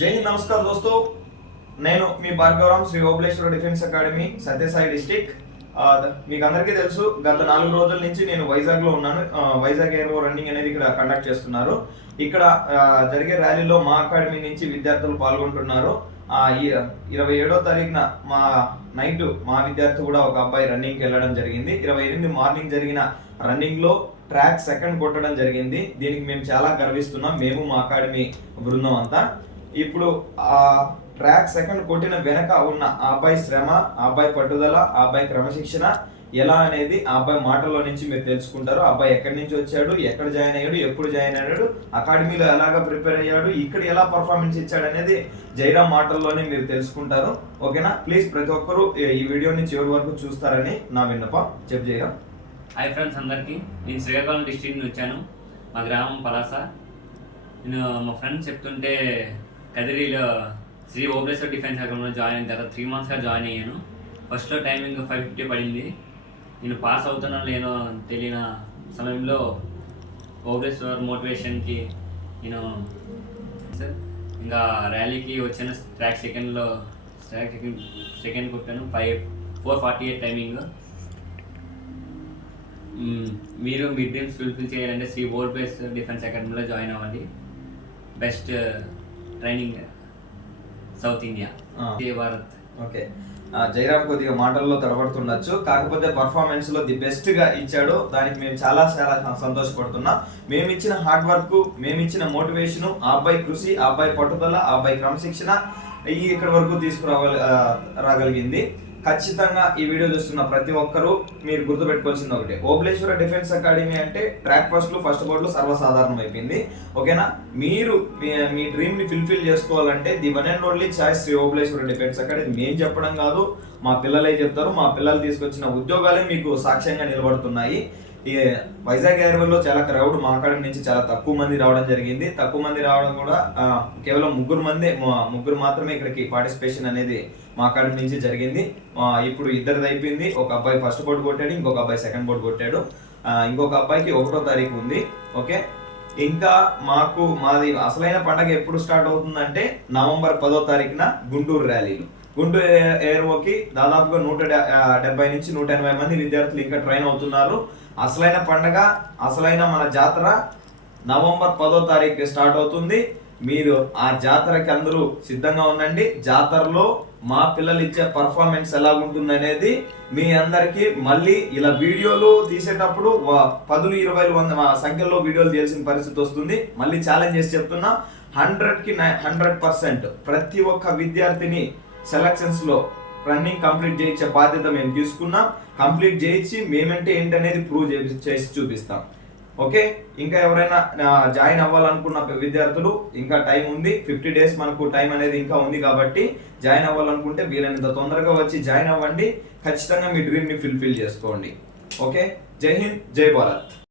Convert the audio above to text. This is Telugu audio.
జై హింద్ నమస్కారం దోస్తో. నేను మీ Bhargavram Shri Obaleshwara defence academy Satyasai district. మీకు అందరికీ తెలుసు గత నాలుగు రోజుల నుంచి నేను వైజాగ్లో ఉన్నాను వైజాగ్ ఎయిర్ రన్నింగ్ అనేది ఇక్కడ కండక్ట్ చేస్తున్నారు. ఇక్కడ జరిగే ర్యాలీలో మా అకాడమీ నుంచి విద్యార్థులు పాల్గొంటున్నారు. ఇరవై ఏడో తారీఖున మా నైట్ మా విద్యార్థి కూడా ఒక అబ్బాయి రన్నింగ్కి వెళ్ళడం జరిగింది. ఇరవై ఎనిమిది మార్నింగ్ జరిగిన రన్నింగ్లో ట్రాక్ సెకండ్ కొట్టడం జరిగింది. దీనికి మేము చాలా గర్విస్తున్నాం. మేము మా అకాడమీ బృందం అంతా. ఇప్పుడు ఆ ట్రాక్ సెకండ్ కొట్టిన వెనక ఉన్న ఆ అబ్బాయి శ్రమ ఆ అబ్బాయి పట్టుదల ఆ అబ్బాయి క్రమశిక్షణ ఎలా అనేది ఆ అబ్బాయి మాటల్లో నుంచి మీరు తెలుసుకుంటారు. అబ్బాయి ఎక్కడి నుంచి వచ్చాడు ఎక్కడ జాయిన్ అయ్యాడు ఎప్పుడు జాయిన్ అయ్యాడు అకాడమీలో ఎలాగ ప్రిపేర్ అయ్యాడు ఇక్కడ ఎలా పర్ఫార్మెన్స్ ఇచ్చాడు అనేది జైరామ్ మాటల్లోనే మీరు తెలుసుకుంటారు. ఓకేనా? ప్లీజ్ ప్రతి ఒక్కరూ ఈ- వీడియోని చివరి వరకు చూస్తారని నా విన్నపం. చెప్ జైరామ్. హాయ్ ఫ్రెండ్స్ అందరికీ. నేను శ్రీకాకుళం డిస్ట్రిక్ట్ నుంచి వచ్చాను. మా గ్రామం పలాస. నేను మా ఫ్రెండ్స్ చెప్తుంటే కదిరిలో శ్రీ ఓబ్లేశ్వర్ డిఫెన్స్ అకాడమీలో జాయిన్ గత త్రీ మంత్స్గా జాయిన్ అయ్యాను. ఫస్ట్లో టైమింగ్ ఫైవ్ ఫిఫ్టీ పడింది. నేను పాస్ అవుతానో లేనో తెలియని సమయంలో ఓబ్లేశ్వర్ మోటివేషన్కి నేను సార్ ఇంకా ర్యాలీకి వచ్చిన ట్రాక్ సెకండ్లో ట్రాక్ సెకండ్ సెకండ్ కొట్టాను. Five four forty eight timing మీరు మీ డ్రీమ్స్ ఫుల్ఫిల్ చేయాలంటే శ్రీ ఓల్డ్ బేస్ డిఫెన్స్ అకాడమీలో జాయిన్ అవ్వండి. Best training south India Bharat. Okay. Jayaram కొద్దిగా మాటల్లో తడబడుతుండొచ్చు. కాకపోతే పర్ఫార్మెన్స్లో ది బెస్ట్గా ఇచ్చాడు. దానికి మేము చాలా చాలా సంతోషపడుతున్నాం. మేము ఇచ్చిన హార్డ్ వర్క్ మేము ఇచ్చిన మోటివేషన్ ఆ అబ్బాయి కృషి ఆ అబ్బాయి పట్టుదల ఆ అబ్బాయి క్రమశిక్షణ ఇక్కడి వరకు తీసుకురాగల ఆ, రాగలిగింది. ఖచ్చితంగా ఈ వీడియో చూస్తున్న ప్రతి ఒక్కరూ మీరు గుర్తుపెట్టుకోవాల్సింది ఒకటి. ఓబ్లేశ్వర డిఫెన్స్ అకాడమీ అంటే ట్రాక్ ఫస్ట్ ఫస్ట్ బోర్డులు సర్వసాధారణం అయిపోయింది ఓకేనా? మీరు మీ- మీ డ్రీమ్ని ఫుల్ఫిల్ చేసుకోవాలంటే the one and only choice Shri Obleshwara defence academy. మేము చెప్పడం కాదు మా పిల్లలే చెప్తారు. మా పిల్లలు తీసుకొచ్చిన ఉద్యోగాలే మీకు సాక్ష్యంగా నిలబడుతున్నాయి. ఈ వైజాగ్ ఎయిర్వేలో చాలా క్రౌడ్ మా అకాడమీ నుంచి చాలా తక్కువ మంది రావడం జరిగింది. తక్కువ మంది రావడం కూడా కేవలం ముగ్గురు మంది మా- ముగ్గురు మాత్రమే ఇక్కడికి పార్టిసిపేషన్ అనేది మా అకాడమీ నుంచి జరిగింది. ఇప్పుడు ఇద్దరిది అయిపోయింది. ఒక అబ్బాయి ఫస్ట్ బోర్డు కొట్టాడు ఇంకొక అబ్బాయి సెకండ్ బోర్డు కొట్టాడు. ఇంకొక అబ్బాయికి ఒకటో తారీఖు ఉంది. ఓకే? ఇంకా మాకు మాది అసలైన పండగ ఎప్పుడు స్టార్ట్ అవుతుందంటే నవంబర్ పదో తారీఖున గుంటూరు ర్యాలీలు. గుంటూరు ఎయిర్- ఎయిర్వోకి దాదాపుగా నూట డెబ్బై నుంచి నూట ఎనభై మంది విద్యార్థులు ఇంకా ట్రైన్ అవుతున్నారు. అసలైన పండగ అసలైన మన జాతర నవంబర్ పదో తారీఖు స్టార్ట్ అవుతుంది. మీరు ఆ జాతరకి అందరూ సిద్ధంగా ఉండండి. జాతరలో మా పిల్లలు ఇచ్చే పర్ఫార్మెన్స్ ఎలా ఉంటుంది అనేది మీ అందరికీ మళ్ళీ ఇలా వీడియోలు తీసేటప్పుడు పదులు ఇరవై వంద సంఖ్యలో వీడియోలు తీయాల్సిన పరిస్థితి వస్తుంది. మళ్ళీ ఛాలెంజ్ చేసి చెప్తున్నా హండ్రెడ్కి నై హండ్రెడ్ పర్సెంట్ ప్రతి ఒక్క విద్యార్థిని సెలక్షన్స్లో రన్నింగ్ కంప్లీట్ చేయించే బాధ్యత మేము తీసుకున్నాం. కంప్లీట్ చేయించి మేమంటే ఏంటనేది ప్రూవ్ చేసి చూపిస్తాం. ఓకే? ఇంకా ఎవరైనా జాయిన్ అవ్వాలనుకున్న విద్యార్థులు ఇంకా టైం ఉంది. ఫిఫ్టీ డేస్ మనకు టైం అనేది ఇంకా ఉంది కాబట్టి జాయిన్ అవ్వాలనుకుంటే వీలైనంత తొందరగా వచ్చి జాయిన్ అవ్వండి. ఖచ్చితంగా మీ డ్రీమ్ని ఫుల్ఫిల్ చేసుకోండి. ఓకే? జై హింద్ జై భారత్.